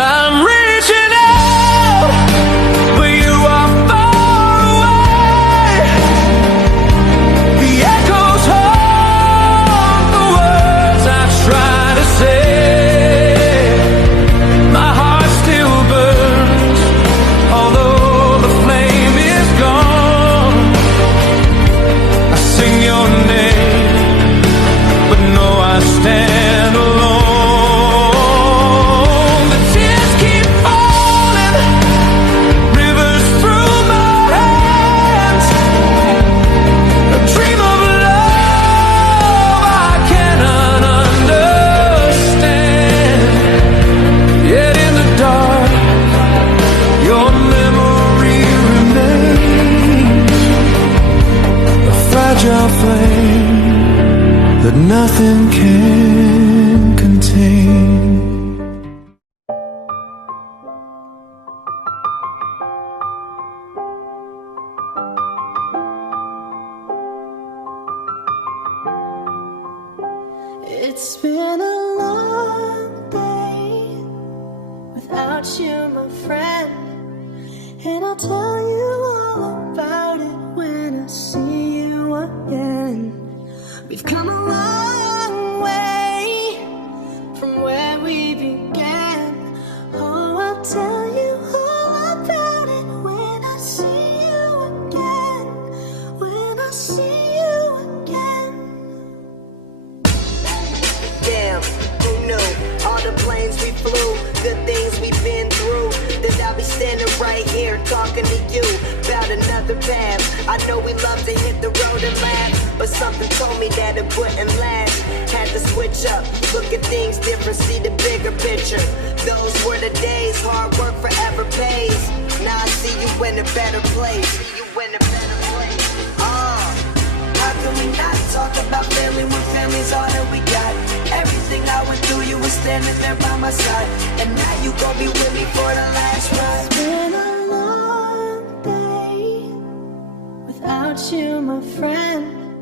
I'm reaching out, but you are far away. The echoes haunt the words I try to say. My heart still burns, although the flame is gone. I sing your name, but no, I stand alone. The tears keep falling, rivers through my hands. A dream of love I cannot understand. Yet in the dark, your memory remains, a fragile flame that nothing can contain. It's been a long day without you, my friend, and I'll tell you all about it when I see you again. We've come a long way from where we began. Oh, I'll tell you all about it when I see you again. When I see you again. Damn, who knew? All the planes we flew, good things we've been through. That I'll be standing right here talking to you about another path. I know we love to hit the road and laugh, but something told me that it wouldn't last. Had to switch up, look at things different, see the bigger picture. Those were the days, hard work forever pays. Now I see you in a better place. See you in a better place. How can we not talk about family when family's all that we got? Everything I went through, you were standing there by my side, and now you gon' be with me for the last ride. It's been a long day without you, my friend,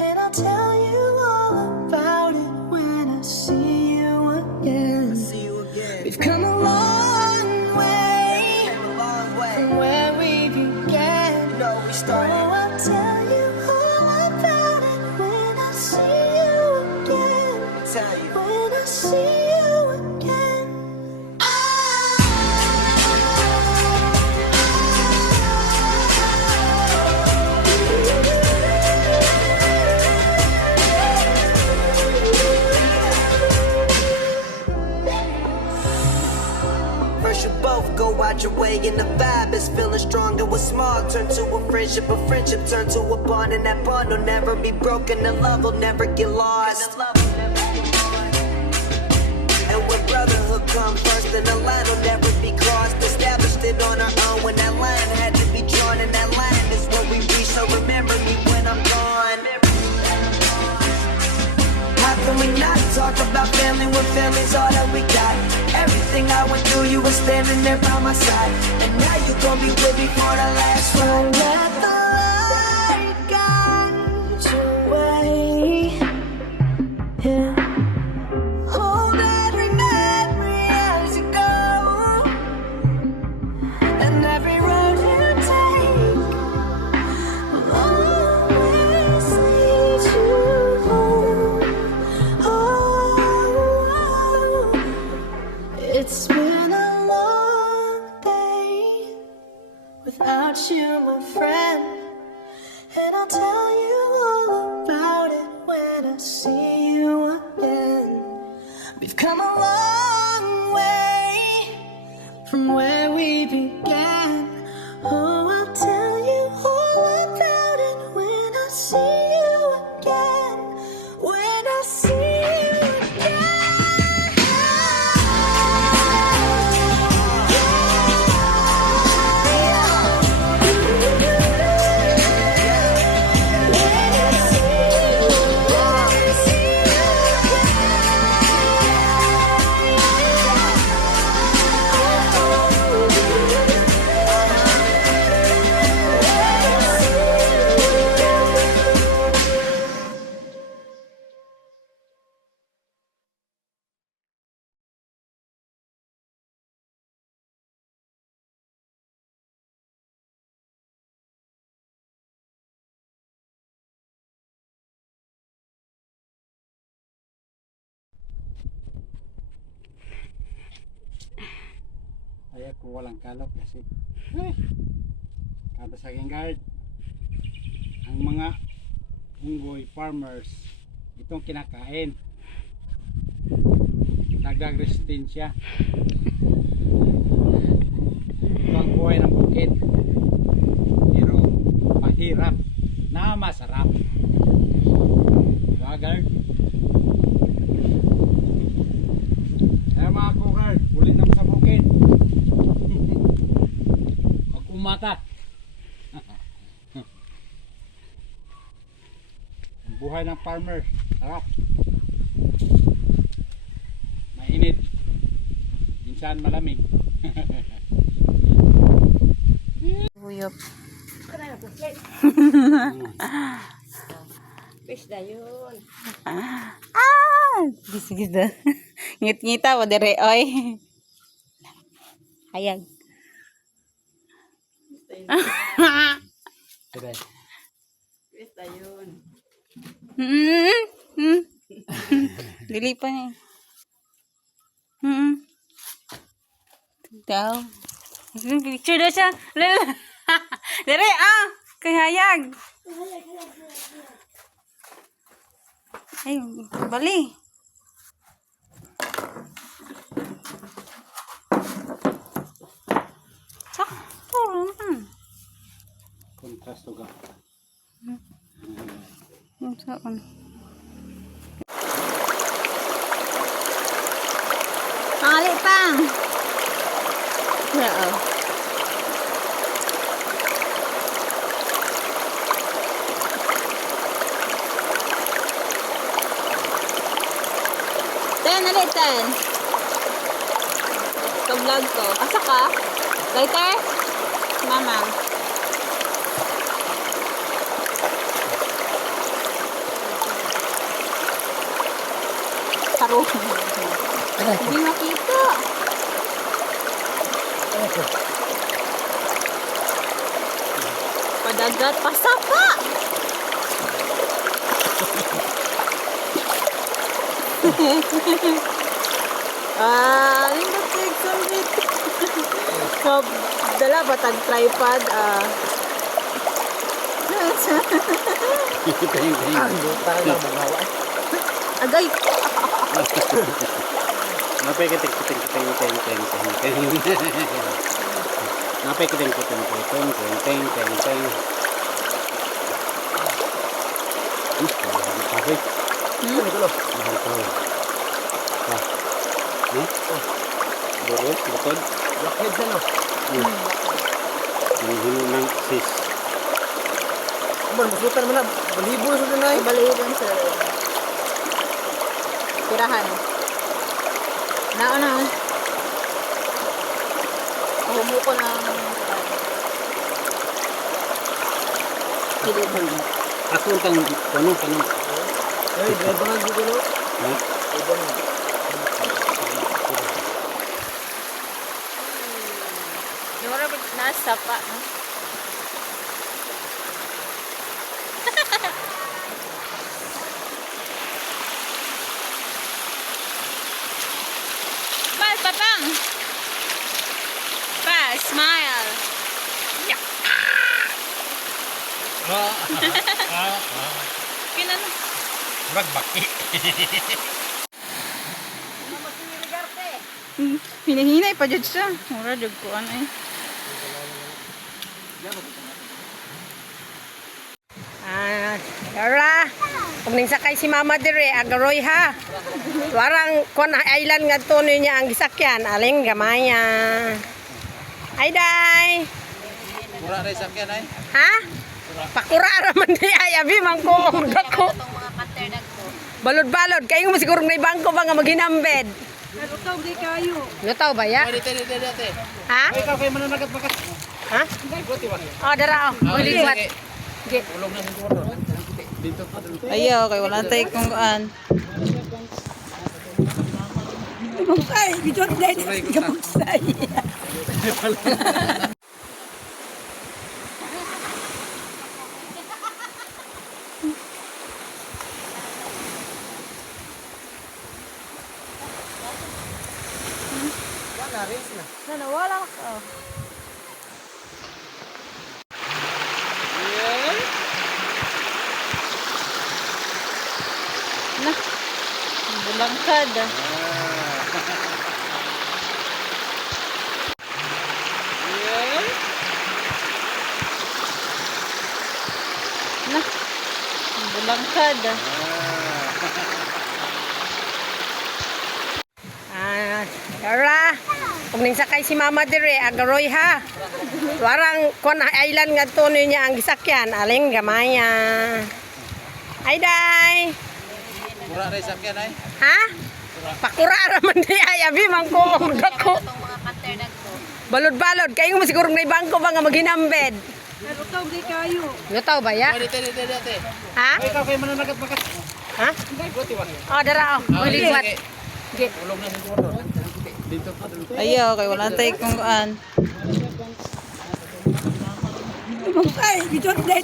and I'll tell you all about it when I see you again. See you again. We've come a long way Came a long way. from where we began. You know we started. Oh, I'll tell you all about it when I see you again. Tell you. When I see you again. First you both go out your way, and the vibe is feeling stronger. With small turn to a friendship turn to a bond, and that bond will never be broken. The love will never get lost. And when brotherhood come first, then the line will never be crossed. Established it on our own when that line had to be drawn, and that line is what we reach. So remember me when I'm gone. How can we not talk about family when family's all that we got? Everything I went through, you were standing there by my side, and now you gon' be with me for the last ride. Let the light guide your way. Yeah. Hold every memory as you go, and every road you take will always lead you home. Oh, it's been a long day without you, my friend, and I'll tell you all about it when I see you again. We've come a long way from where we began. Oh, I'll tell you all about it when I see you again. When I see you again. Ay ako walang kalok kasi kada sa guard ang mga unggoy farmers itong kinakain dagdag resistensya. Ito ang buhay ng bukid pero mahirap na masarap. Guard kaya mga guard uli naman sa bukid. Mag-umata. Ang buhay ng farmer, sarap. Mainit. Minsan malamig. Huyop. Fish na yun. Gis-gis. Ngit-ngita wa dire oy. Hayag. Sige. Fish na yun. Dili pa ni. Daw. Picture daw siya. Dire kay hayag. Ay, bali. Sakto naman. Kontras to ga. Saan? Pangali pang. Oo. Ten, alit, ten. Ito vlog ko. Asa ka? Lighter? Mama. Taro. Hindi makita. Padagat pasapa. Hindi take some video. So, dala ba tag tripod? Agay. Napay kiting. Napay kiting. Kahoy. Mahal kahoy. Burol, bukod. Blackhead na no? Hino ng sis. Aman, masutan mo na. Balibo sa tunay. Balikan sa tirahan. Nauna. Humuko ng kilid. Ako ang tanong. Ay, dribangan dito no? Ha? Dribangan. Yung mga nasa pa. Smile, papang! Pa, smile! Pinan. Magbaki. Hinihinay pa dyan siya. Mura dyan ko ano eh. Yara, kung ninsakay si Mama dire, agaroy ha. Warang kon island nga to niya ang gisakyan, aling gamaya. Ay day. Mura rin sakyan ay. Ha? Pakura raman di ay abi mangko dako. Balod-balod kay mo siguro may bangko ba nga maghinambed. Lutaw di kayo. Lutaw ba ya? Dito. Ha? Ikaw kayo mananagat bakat. Ha? Oh, dara oh. Liwat. Ulong na siguro. Dito pa dito. Ayaw, kay wala tayo kung kuan. Ay, bidot dai. Gamuksay. na, race na. Nawala ka. Na. Bulangkad. Na. Bulangkad. Yara, kung ning sakay si Mama dire, agaroy ha. Warang kon island nga to niya ang gisakyan, aling gamaya. Ay day. Mura rin sakyan ay. Ha? Pakura raman di ay abi man ko dako. Balod-balod kayo mo siguro may bangko ba nga maghinambed. Pero tawag di kayo. Yutaw ba ya? Dito. Ha? Ay, ikaw kayo mananagat makat. Ha? Buti ba? Oh, dara oh. Liwat. Ulog na siguro. Dito pa. Ayaw, kay wala tayo kung aan. Ay, bidot dai.